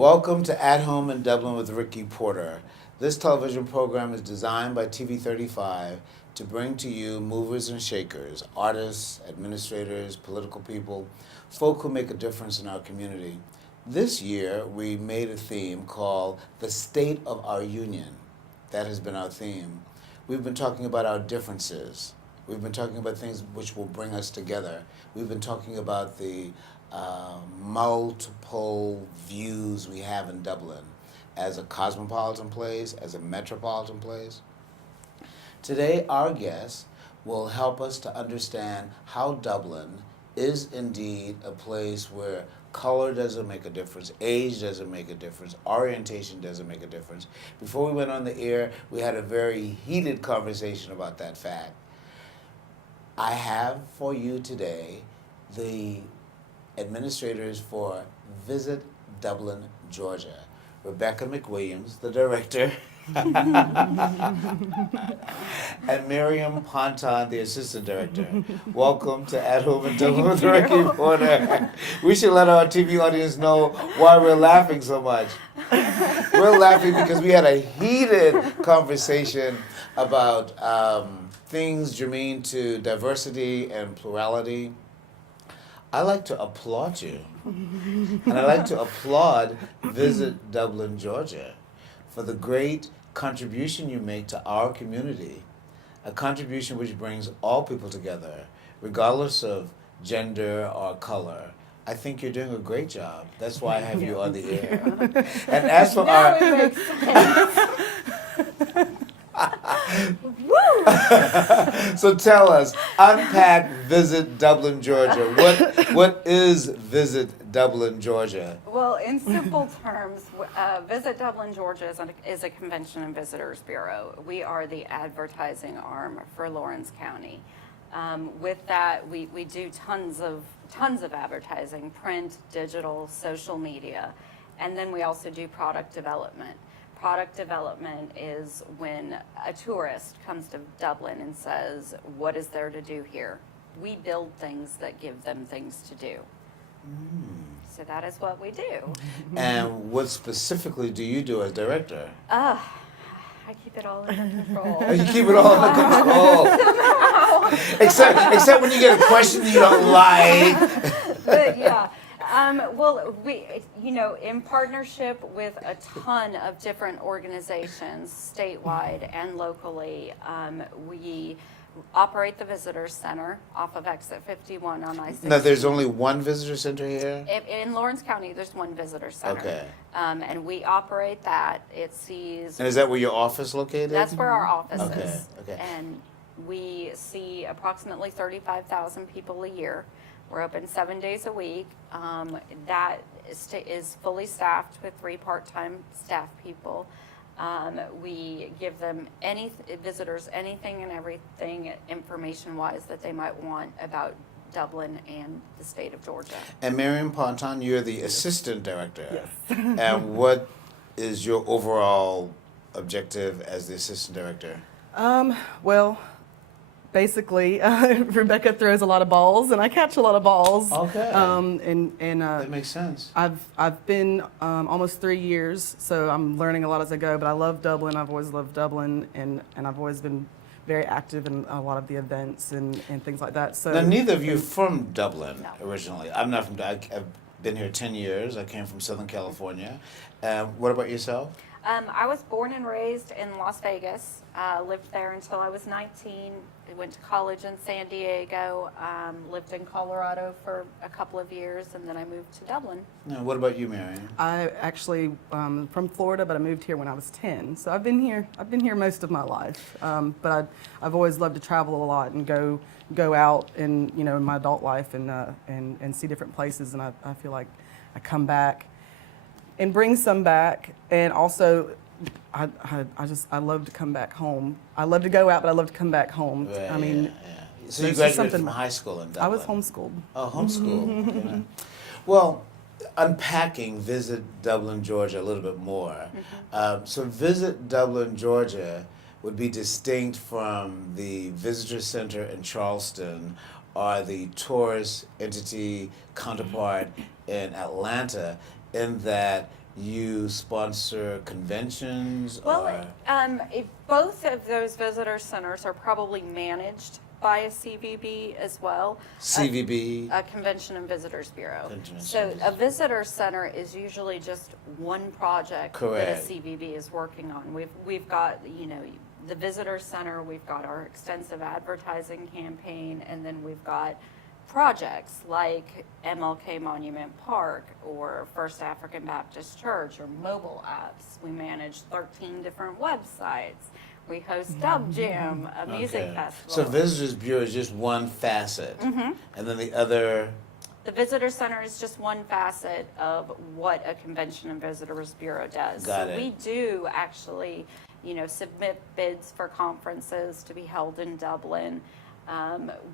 Welcome to At Home in Dublin with Ricky Porter. This television program is designed by TV35 to bring to you movers and shakers, artists, administrators, political people, folk who make a difference in our community. This year, we made a theme called The State of Our Union. That has been our theme. We've been talking about our differences. We've been talking about things which will bring us together. We've been talking about the multiple views we have in Dublin as a cosmopolitan place, as a metropolitan place. Today, our guest will help us to understand how Dublin is indeed a place where color doesn't make a difference, age doesn't make a difference, orientation doesn't make a difference. Before we went on the air, we had a very heated conversation about that fact. I have for you today the administrators for Visit Dublin, Georgia. Rebecca McWilliams, the director, and Miriam Ponton, the assistant director. Welcome to At Home in Dublin with Ricky Porter. We should let our TV audience know why we're laughing so much. We're laughing because we had a heated conversation about things germane to diversity and plurality. I like to applaud you, and I like to applaud Visit Dublin, Georgia, for the great contribution you make to our community, a contribution which brings all people together, regardless of gender or color. I think you're doing a great job. That's why I have you on the air. And as for now it makes sense. So tell us, unpack Visit Dublin, Georgia. What is Visit Dublin, Georgia? Well, in simple terms, Visit Dublin, Georgia is a convention and visitors bureau. We are the advertising arm for Lawrence County. With that, we do tons of advertising, print, digital, social media, and then we also do product development. Product development is when a tourist comes to Dublin and says, what is there to do here? We build things that give them things to do. So that is what we do. And what specifically do you do as director? I keep it all under control. Oh, you keep it all under control. Except when you get a question you don't like. But yeah. Well, we, in partnership with a ton of different organizations, statewide and locally, we operate the Visitor Center off of Exit 51 on I-16. Now, there's only one visitor center here? In Lawrence County, there's one Visitor Center. Okay. And we operate that. It sees... And is that where your office is located? That's where our office Okay, is. okay. And we see approximately 35,000 people a year. We're open 7 days a week. That is fully staffed with 3 part-time staff people. We give them visitors anything and everything information-wise that they might want about Dublin and the state of Georgia. And Miriam Ponton, you're the assistant director. Yes. And what is your overall objective as the assistant director? Well, basically, Rebecca throws a lot of balls, and I catch a lot of balls. Okay. That makes sense. I've been almost 3 years, so I'm learning a lot as I go. But I love Dublin. I've always loved Dublin, and I've always been very active in a lot of the events and things like that. So Now, neither of you are from Dublin No. originally. I'm not from. I've been here 10 years. I came from Southern California. What about yourself? I was born and raised in Las Vegas, lived there until I was 19, I went to college in San Diego, lived in Colorado for a couple of years, and then I moved to Dublin. Now, what about you, Marion? I actually from Florida, but I moved here when I was 10. So I've been here most of my life. But I've always loved to travel a lot and go out and in my adult life and see different places. And I feel like I come back and bring some back, and also I love to come back home. I love to go out, but I love to come back home. Yeah, I mean, yeah. So you there's just graduated something- from high school in Dublin? I was homeschooled. Oh, homeschool. Okay. Well, unpacking Visit Dublin, Georgia a little bit more. So Visit Dublin, Georgia would be distinct from the visitor center in Charleston or the tourist entity counterpart in Atlanta, in that you sponsor conventions Well, or both of those visitor centers are probably managed by a CVB as well. CVB? A Convention and Visitors Bureau. Convention So and a visitor center is usually just one project Correct. that a CVB is working on. We've got, the visitor center, we've got our extensive advertising campaign, and then we've got projects like MLK Monument Park or First African Baptist Church or mobile apps. We manage 13 different websites. We host Dub Jam, a music festival. So Visitors Bureau is just one facet. And then the other... The Visitor Center is just one facet of what a Convention and Visitors Bureau does. Got it. We do actually, submit bids for conferences to be held in Dublin.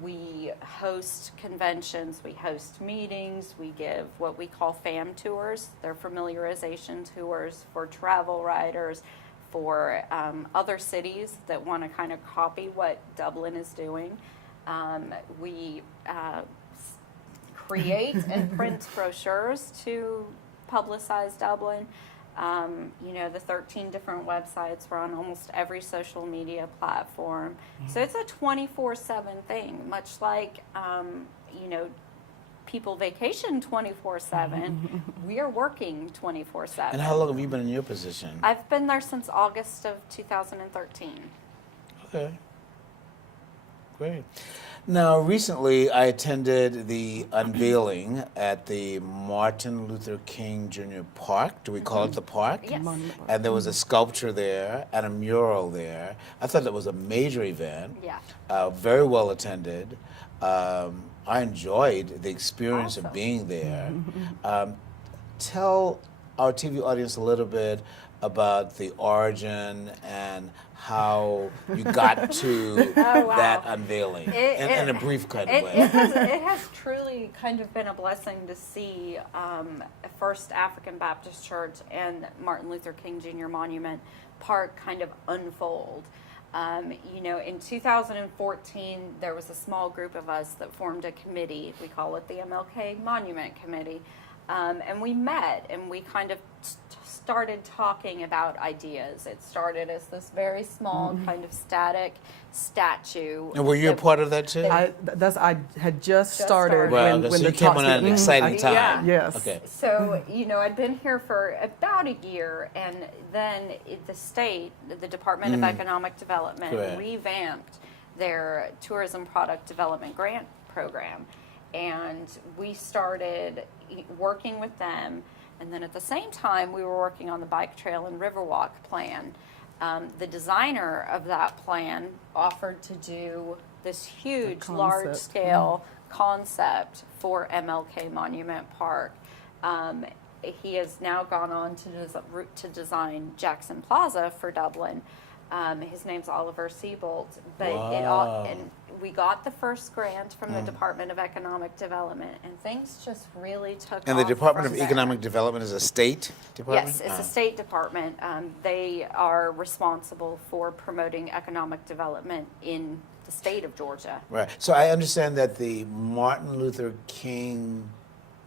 We host conventions, we host meetings, we give what we call FAM tours. They're familiarization tours for travel writers, for other cities that want to kind of copy what Dublin is doing. We create and print brochures to publicize Dublin. The 13 different websites. We're on almost every social media platform. So it's a 24/7 thing, much like, people vacation 24/7. We are working 24/7. And how long have you been in your position? I've been there since August of 2013. Okay. Great. Now, recently I attended the unveiling at the Martin Luther King Jr. Park. Do we call it the park? Yes. And there was a sculpture there and a mural there. I thought that was a major event. Yeah. Very well attended. I enjoyed the experience of Awesome. being there. Tell our TV audience a little bit about the origin and how you got to Oh, wow. that unveiling in a brief kind of way. It has truly kind of been a blessing to see First African Baptist Church and Martin Luther King Jr. Monument Park kind of unfold. In 2014, there was a small group of us that formed a committee. We call it the MLK Monument Committee. And we met and we kind of started talking about ideas. It started as this very small kind of static statue. And were you a part of that too? I had just started Well, when so the you came talks on at an began. exciting time. Yeah. Yes. Okay. So, I'd been here for about a year, and then the Department of Economic Development Correct. revamped their tourism product development grant program. And we started working with them. And then at the same time, we were working on the bike trail and riverwalk plan. The designer of that plan offered to do this huge, concept. large-scale concept for MLK Monument Park. He has now gone on to design Jackson Plaza for Dublin. His name's Oliver Siebold. But Wow. and we got the first grant from the Department of Economic Development, and things just really took And the off Department from of there. Economic Development is a state department? Yes, it's a state department. They are responsible for promoting economic development in the state of Georgia. Right. So I understand that the Martin Luther King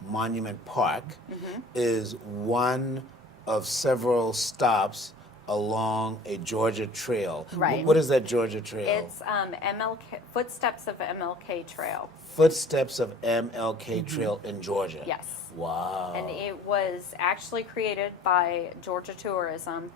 Monument Park is one of several stops along a Georgia trail. Right. What is that Georgia trail? It's MLK Footsteps of MLK Trail. Footsteps of MLK Trail in Georgia. Yes. Wow. And it was actually created by Georgia Tourism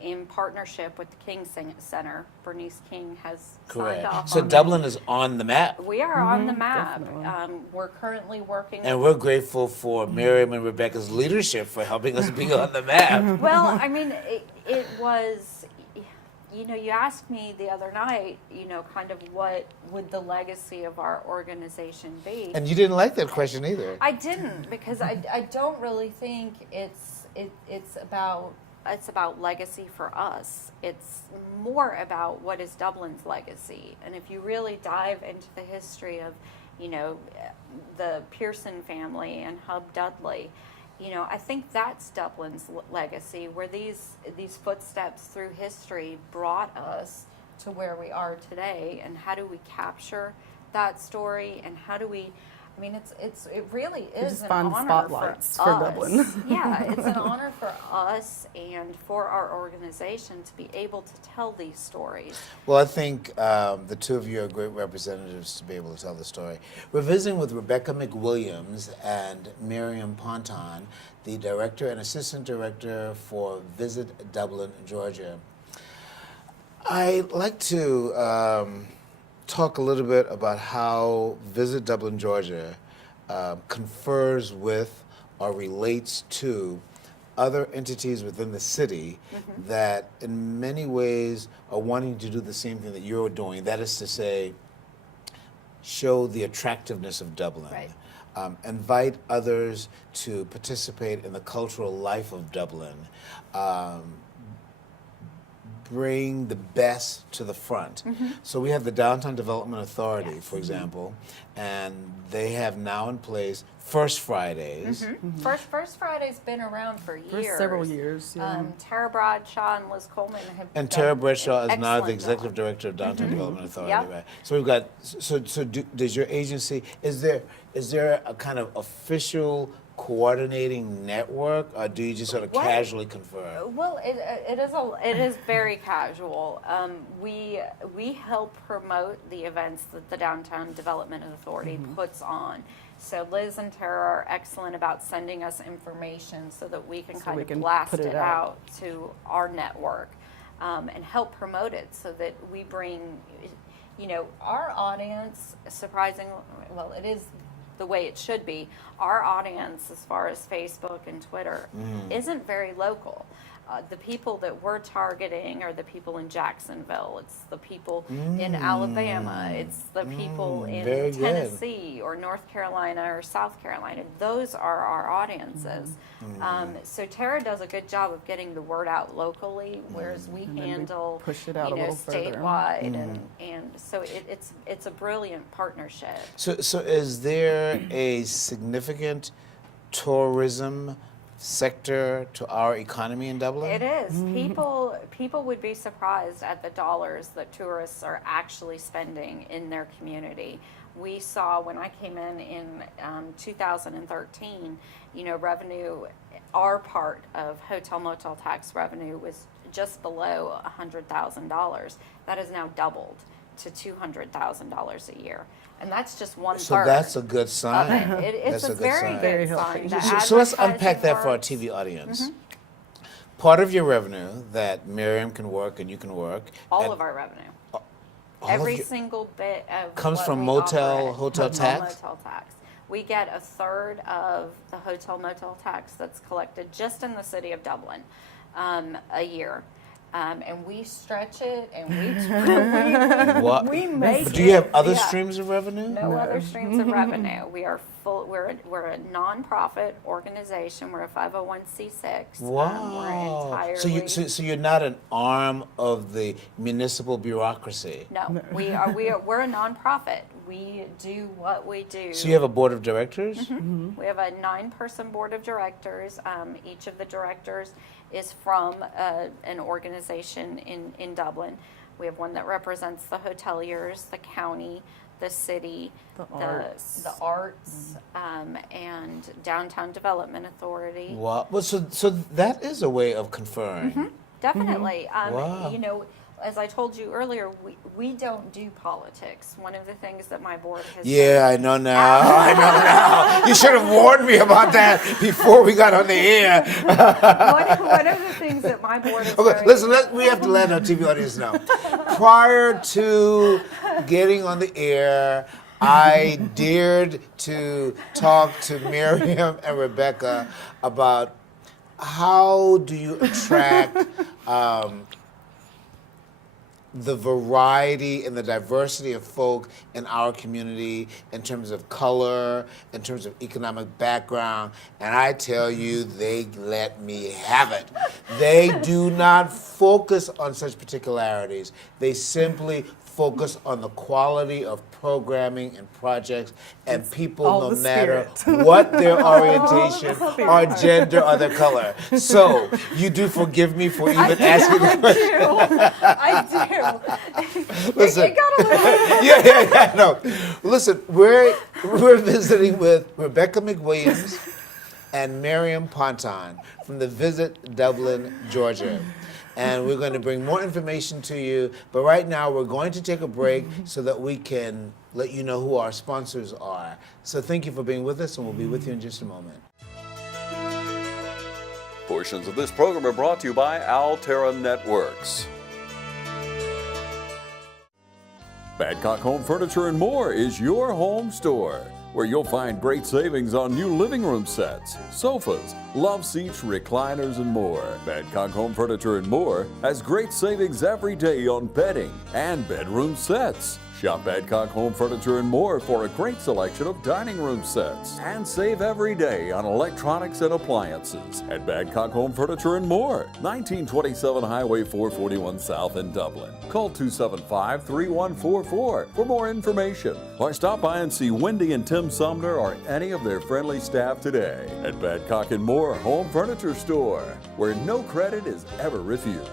in partnership with the King Center. Bernice King has signed off So on Dublin is on the map. it. We are on the map. definitely. We're currently working. And we're grateful for Miriam and Rebecca's leadership for helping us be on the map. Well, I mean, it was, you asked me the other night, kind of what would the legacy of our organization be? And you didn't like that question either. I didn't, because I don't really think it's about legacy for us. It's more about what is Dublin's legacy. And if you really dive into the history of, the Pearson family and Hub Dudley, I think that's Dublin's legacy, where these footsteps through history brought us to where we are today. And how do we capture that story? And how do we I mean, it really is just an find honor spotlights for for us. Dublin. Yeah, it's an honor for us and for our organization to be able to tell these stories. Well, I think the two of you are great representatives to be able to tell the story. We're visiting with Rebecca McWilliams and Miriam Ponton, the director and assistant director for Visit Dublin, Georgia. I'd like to talk a little bit about how Visit Dublin, Georgia confers with or relates to other entities within the city that in many ways are wanting to do the same thing that you're doing. That is to say, show the attractiveness of Dublin. Right. Invite others to participate in the cultural life of Dublin. Bring the best to the front. So we have the Downtown Development Authority, for example, and they have now in place First Fridays. First Friday's been around for years. For several years. Yeah. Tara Bradshaw and Liz Coleman have And done Tara Bradshaw is now the excellent executive job. director of Downtown Development Authority, Yep. right? So we've got. Does your agency is there a kind of official coordinating network, or do you just sort of Well, casually confer? Well, it is very casual. We help promote the events that the Downtown Development Authority puts on. So Liz and Tara are excellent about sending us information so that we can kind we of can blast put it it out. out to our network and help promote it so that we bring, our audience, well, it is the way it should be. Our audience, as far as Facebook and Twitter, isn't very local. The people that we're targeting are the people in Jacksonville. It's the people in Alabama. It's the people in very good. Tennessee or North Carolina or South Carolina. Those are our audiences. So Tara does a good job of getting the word out locally, whereas we And then we handle push it out a little further. statewide, and so it's a brilliant partnership. So is there a significant tourism sector to our economy in Dublin? It is. People would be surprised at the dollars that tourists are actually spending in their community. We saw when I came in 2013, revenue, our part of hotel motel tax revenue was just below $100,000. That has now doubled to $200,000 a year. And that's just one So third. that's a good sign. It's That's a a good very sign. good Very sign. healthy. The So let's unpack advertising that for our works. TV audience. Part of your revenue that Miriam can work and you can work. All and of our revenue. all of Every your- single bit of Comes what from we motel, operate. hotel tax? Motel tax. We get a third of the hotel motel tax that's collected just in the city of Dublin a year. And we stretch it and What? we make But do you have it, other yeah. streams of revenue? No other streams of revenue. We are we're a nonprofit organization. We're a 501c6. Wow. We're entirely. So you're not an arm of the municipal bureaucracy. No, we're a nonprofit. We do what we do. So you have a board of directors? We have a 9-person board of directors. Each of the directors is from an organization in Dublin. We have one that represents the hoteliers, the county, the city, The arts. the arts, and Downtown Development Authority. Wow. Well, so that is a way of conferring. Definitely. Wow. As I told you earlier, we don't do politics. One of the things that my board has Yeah, I know now. I know now. You should have warned me about that before we got on the air. one of the things that my board is Okay, very- listen, we have to let our TV audience know. Prior to getting on the air, I dared to talk to Miriam and Rebecca about how do you attract the variety and the diversity of folk in our community in terms of color, in terms of economic background, and I tell you, they let me have it. They do not focus on such particularities. They simply focus on the quality of programming and projects and people, all no the matter spirit. what their orientation spirit. or gender or their color. So you do forgive me for even asking the question. I do. Listen. It got a little. Yeah. No. Listen, we're visiting with Rebecca McWilliams and Miriam Ponton from the Visit Dublin, Georgia. And we're going to bring more information to you. But right now, we're going to take a break so that we can let you know who our sponsors are. So thank you for being with us, and we'll be with you in just a moment. Portions of this program are brought to you by Altera Networks. Badcock Home Furniture and More is your home store, where you'll find great savings on new living room sets, sofas, love seats, recliners, and more. Badcock Home Furniture and More has great savings every day on bedding and bedroom sets. Shop Badcock Home Furniture and More for a great selection of dining room sets. And save every day on electronics and appliances at Badcock Home Furniture and More, 1927 Highway 441 South in Dublin. Call 275-3144 for more information, or stop by and see Wendy and Tim Sumner or any of their friendly staff today at Badcock and More Home Furniture Store, where no credit is ever refused.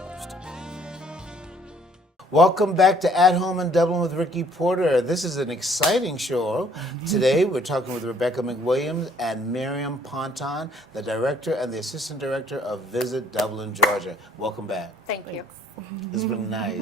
Welcome back to At Home in Dublin with Ricky Porter. This is an exciting show. Today we're talking with Rebecca McWilliams and Miriam Ponton, the director and the assistant director of Visit Dublin, Georgia. Welcome back. Thank you. It's been nice.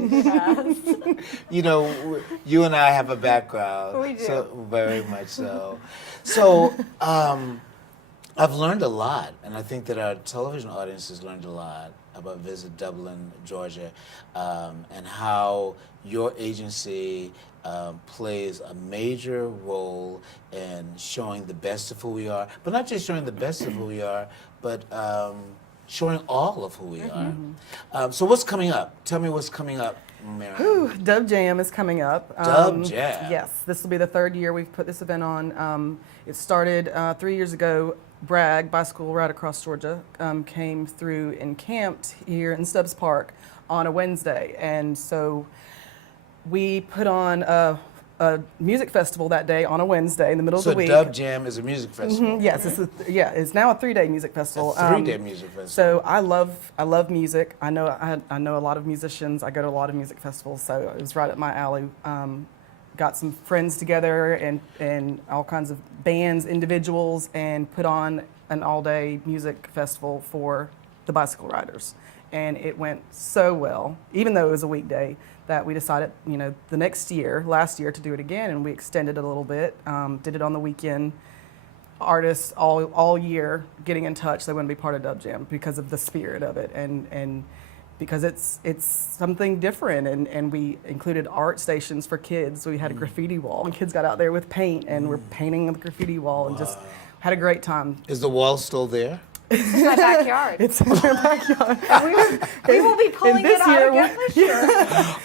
You know, you and I have a background. We do. So, very much so. So, I've learned a lot, and I think that our television audience has learned a lot about Visit Dublin, Georgia, and how your agency plays a major role in showing the best of who we are, but not just showing the best of who we are, but showing all of who we are. So what's coming up? Tell me what's coming up, Mary. Dub Jam is coming up. Dub Jam. Yes, this will be the third year we've put this event on. It started 3 years ago. Bragg Bicycle Ride Across Georgia came through and camped here in Stubbs Park on a Wednesday, and so we put on a music festival that day on a Wednesday in the middle of the week. So Dub Jam is a music festival. Yes, it's now a 3-day music festival. A 3-day music festival. So I love music. I know a lot of musicians. I go to a lot of music festivals, so it was right up my alley. Got some friends together and all kinds of bands, individuals, and put on an all-day music festival for the bicycle riders. And it went so well, even though it was a weekday, that we decided, last year, to do it again, and we extended it a little bit. Did it on the weekend. Artists all year getting in touch. They want to be part of Dub Jam because of the spirit of it, and because it's something different, and we included art stations for kids. So we had a graffiti wall, and kids got out there with paint, and we're painting the graffiti wall, and just had a great time. Is the wall still there? It's in my backyard. It's in our backyard. We will be pulling it out again this year.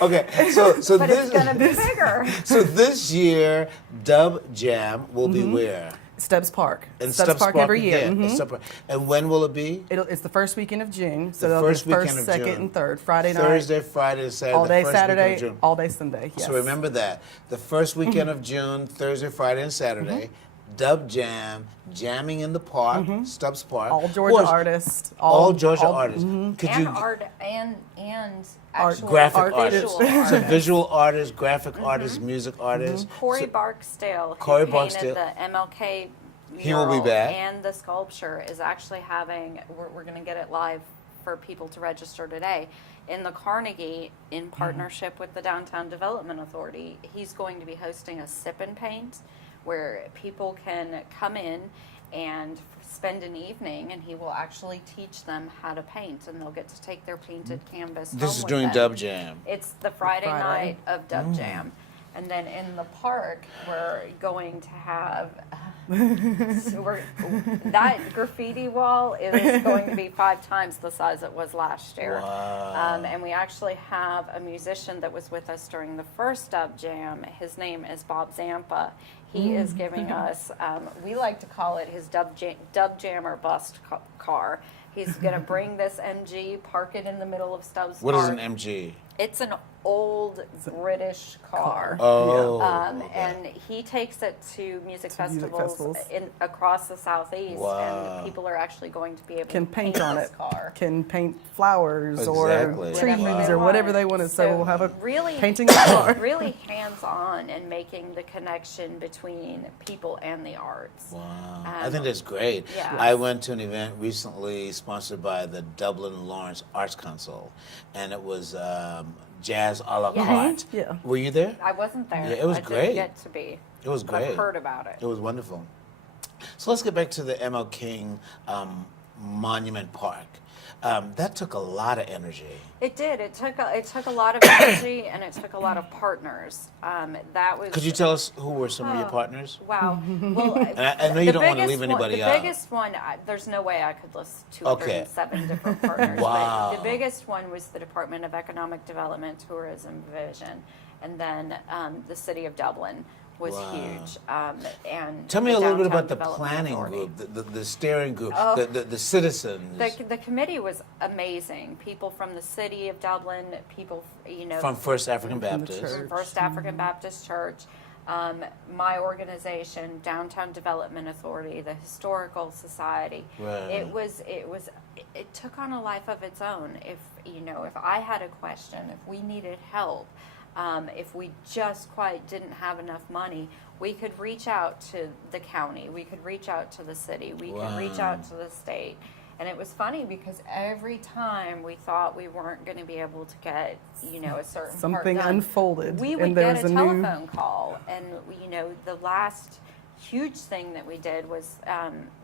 Okay, so But this it's going to be bigger. so this year Dub Jam will be where? Stubbs Park. In Stubbs Park every year. again, in Stubbs Park. And when will it be? It's the first weekend of June. So The that'll be first weekend first, of second, June. and third. Friday night. Thursday, Friday, Saturday. All day the first weekend of Saturday, June. all day Sunday. Yes. So remember that. The first weekend of June, Thursday, Friday, and Saturday, Dub Jam, jamming in the park, Stubbs Park. All Georgia Of course, artists. all Georgia artists. Could And you art and Art- actual graphic visual artists, artists. so visual artists, graphic artists, music artists. Corey Barksdale, who Corey painted Barksdale. the MLK He will be mural back. and the sculpture, is actually having, we're going to get it live for people to register today. In the Carnegie, in partnership with the Downtown Development Authority, he's going to be hosting a sip and paint where people can come in and spend an evening, and he will actually teach them how to paint, and they'll get to take their painted canvas This home is with during them. Dub Jam. It's the Friday Friday. night of Dub Jam. And then in the park, we're going to have that graffiti wall is going to be 5 times the size it was last year. Wow. And we actually have a musician that was with us during the first Dub Jam. His name is Bob Zampa. He is giving us, we like to call it his Dub Jammer bust car. He's going to bring this MG, park it in the middle of Stubbs What Park. is an MG? It's an old British car. Oh, okay. And he takes it to music music festivals across the southeast, Wow. and people are actually going to be able Can to paint on this it. car. Can paint flowers Exactly. or trees Wow. or whatever they want to. So we'll have a really, painting of the car. really hands-on and making the connection between people and the arts. Wow. I think that's great. yeah. I went to an event recently sponsored by the Dublin Lawrence Arts Council, and it was jazz a la Yes. carte. Yeah. Were you there? I wasn't there. Yeah, it was I great. didn't get to be. It was But I've great. heard about it. It was wonderful. So let's get back to the ML King Monument Park. That took a lot of energy. It did. It took a lot of energy, and it took a lot of partners. That was. Could you tell us who were some of your partners? Wow. Well, And I know you the don't want to biggest leave anybody one, out. The biggest one, there's no way I could list 207 different partners. Wow. But the biggest one was the Department of Economic Development, Tourism, Vision, and then the City of Dublin was Wow. huge. And Tell me the a little bit Downtown about the Development planning Authority. group, the steering group, Oh. the citizens. The committee was amazing. People from the City of Dublin, people, from First African From the Baptist. church. First African Baptist Church, my organization, Downtown Development Authority, the Historical Society. Right. It took on a life of its own. If I had a question, if we needed help, if we just quite didn't have enough money, we could reach out to the county, we could reach out to the city, we could reach out to the state. And it was funny because every time we thought we weren't going to be able to get, a certain Something part done, unfolded, we and would there get was a a new- telephone call. And, the last huge thing that we did was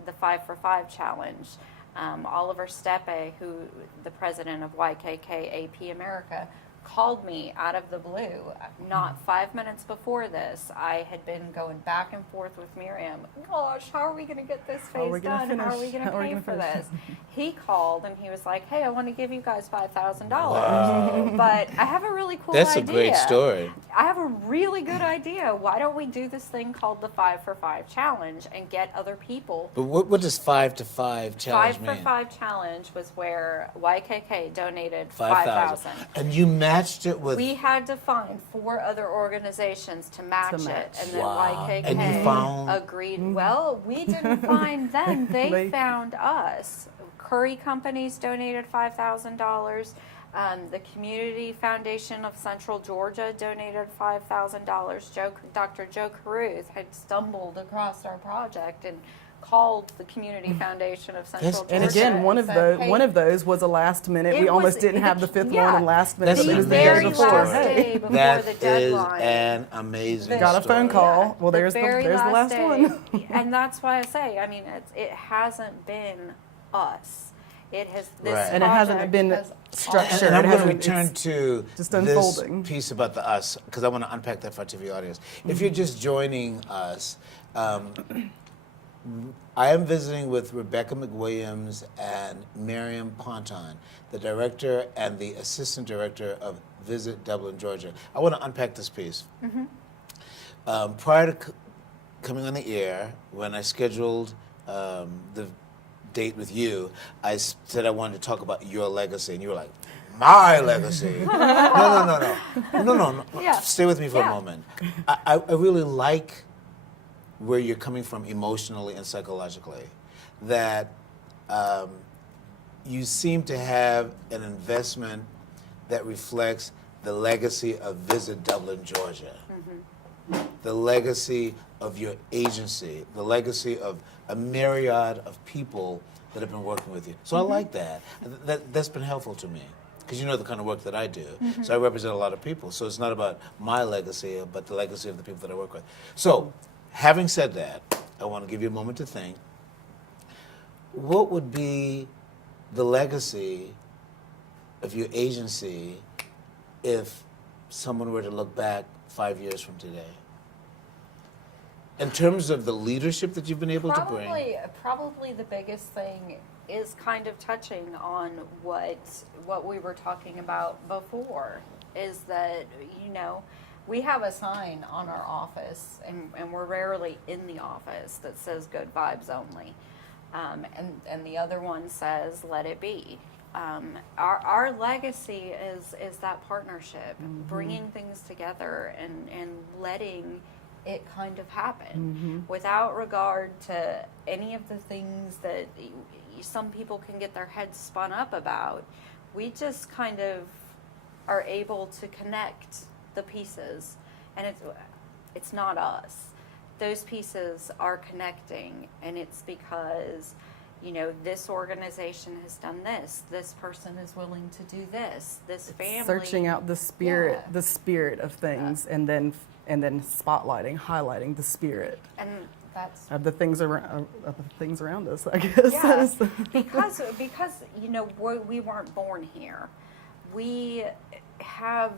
the 5 for 5 challenge. Oliver Steppe, who the president of YKK AP America, called me out of the blue. Not 5 minutes before this, I had been going back and forth with Miriam. Gosh, how are we going to get this How are we phase gonna done? How are finish? we going How to are we pay gonna for finish? this? He called and he was like, "Hey, I want to give you guys $5,000, Wow. but I have a really cool That's idea. a great story. I have a really good idea. Why don't we do this thing called the 5 for 5 challenge and get other people?" But what does 5 to 5 challenge 5 mean? for 5 challenge was where YKK donated 5,000. $5,000. And you matched it with. We had to find 4 other organizations to match it, match. and then Wow. YKK And you found- agreed. Well, we didn't find them; they They- found us. Curry Companies donated $5,000. The Community Foundation of Central Georgia donated $5,000. Dr. Joe Caruth had stumbled across our project and called the Community Foundation of Central Georgia. And again, one of said, "Hey, one of those was a last minute. It We almost was- didn't have the fifth yeah. one, and last minute. That's it an was the day very amazing before. last story. day before That the is deadline. an amazing Got a phone story. call. Well, there's the very last day. one. And that's why I say, I mean, it hasn't been us. It has this Right. And it hasn't project been has structured. And I'm It going to hasn't- return it's to just this unfolding. piece about the us, because I want to unpack that for our TV audience. If you're just joining us, I am visiting with Rebecca McWilliams and Miriam Ponton, the director and the assistant director of Visit Dublin, Georgia. I want to unpack this piece. Prior to coming on the air, when I scheduled the date with you, I said I wanted to talk about your legacy, and you were like, "My legacy." No. Yeah. Stay with me for Yeah. a moment. I really like where you're coming from emotionally and psychologically. That you seem to have an investment that reflects the legacy of Visit Dublin, Georgia. The legacy of your agency, the legacy of a myriad of people that have been working with you. So I like that. That's been helpful to me, because you know the kind of work that I do. So I represent a lot of people. So it's not about my legacy, but the legacy of the people that I work with. So having said that, I want to give you a moment to think. What would be the legacy of your agency if someone were to look back 5 years from today? In terms of the leadership that you've been able to bring. Probably the biggest thing is kind of touching on what we were talking about before, is that, we have a sign on our office, and we're rarely in the office, that says "Good Vibes Only." And the other one says "Let It Be." Our legacy is that partnership, bringing things together and letting it kind of happen without regard to any of the things that some people can get their heads spun up about. We just kind of are able to connect the pieces, and it's not us. Those pieces are connecting, and it's because, you know, this organization has done this. This person is willing to do this. This family Searching out the spirit, Yeah. the spirit of things, and then spotlighting, highlighting the spirit and that's of the things around us, I guess. yeah, because you know, we weren't born here. We have,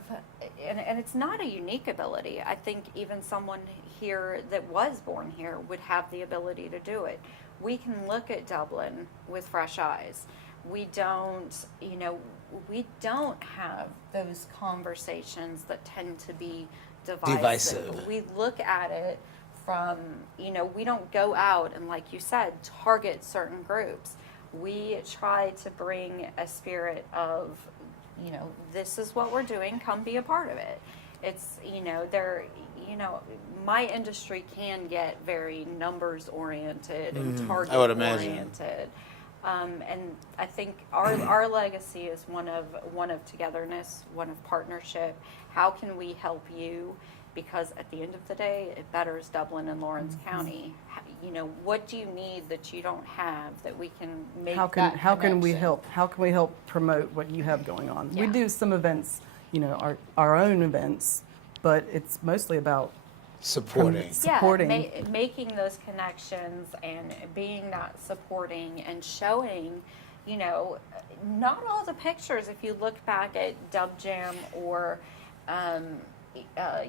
and it's not a unique ability. I think even someone here that was born here would have the ability to do it. We can look at Dublin with fresh eyes. We don't, you know, we don't have those conversations that tend to be divisive. We look at it from, you know, we don't go out and, like you said, target certain groups. We try to bring a spirit of, you know, this is what we're doing, come be a part of it. It's, you know, my industry can get very numbers oriented and target I would imagine. oriented. And I think our legacy is one of togetherness, one of partnership. How can we help you? Because at the end of the day, it betters Dublin and Lawrence County. You know, what do you need that you don't have that we can make How that can we connection? help? How can we help promote what you have going on? We Yeah. do some events, you know, our own events, but it's mostly about Supporting. supporting. Yeah, making those connections and being that supporting and showing, you know, not all the pictures. If you look back at Dub Jam or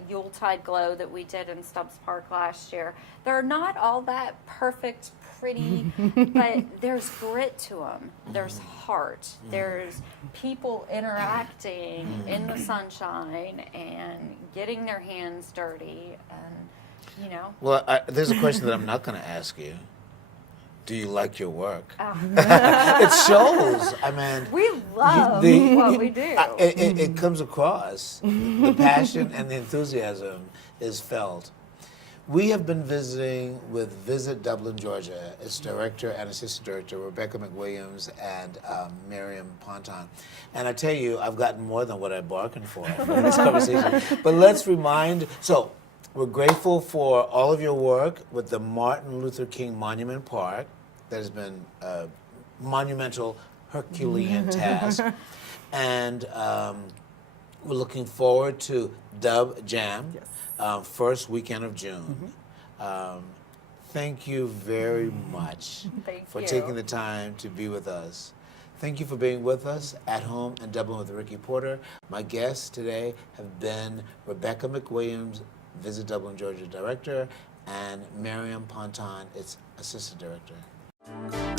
Yuletide Glow that we did in Stubbs Park last year, they're not all that perfect, pretty, but there's grit to them. There's heart. There's people interacting in the sunshine and getting their hands dirty, and, you know. Well, there's a question that I'm not going to ask you. Do you like your work? Oh. It shows. I mean, We love what we do. It comes across. The passion and the enthusiasm is felt. We have been visiting with Visit Dublin, Georgia. Its director and assistant director, Rebecca McWilliams and Miriam Ponton. And I tell you, I've gotten more than what I bargained for in this conversation. But let's remind, so we're grateful for all of your work with the Martin Luther King Monument Park. That has been a monumental Herculean task. And we're looking forward to Dub Jam. Yes. First weekend of June. Thank you very much Thank for you. taking the time to be with us. Thank you for being with us at home in Dublin with Ricky Porter. My guests today have been Rebecca McWilliams, Visit Dublin, Georgia Director, and Miriam Ponton, its Assistant Director.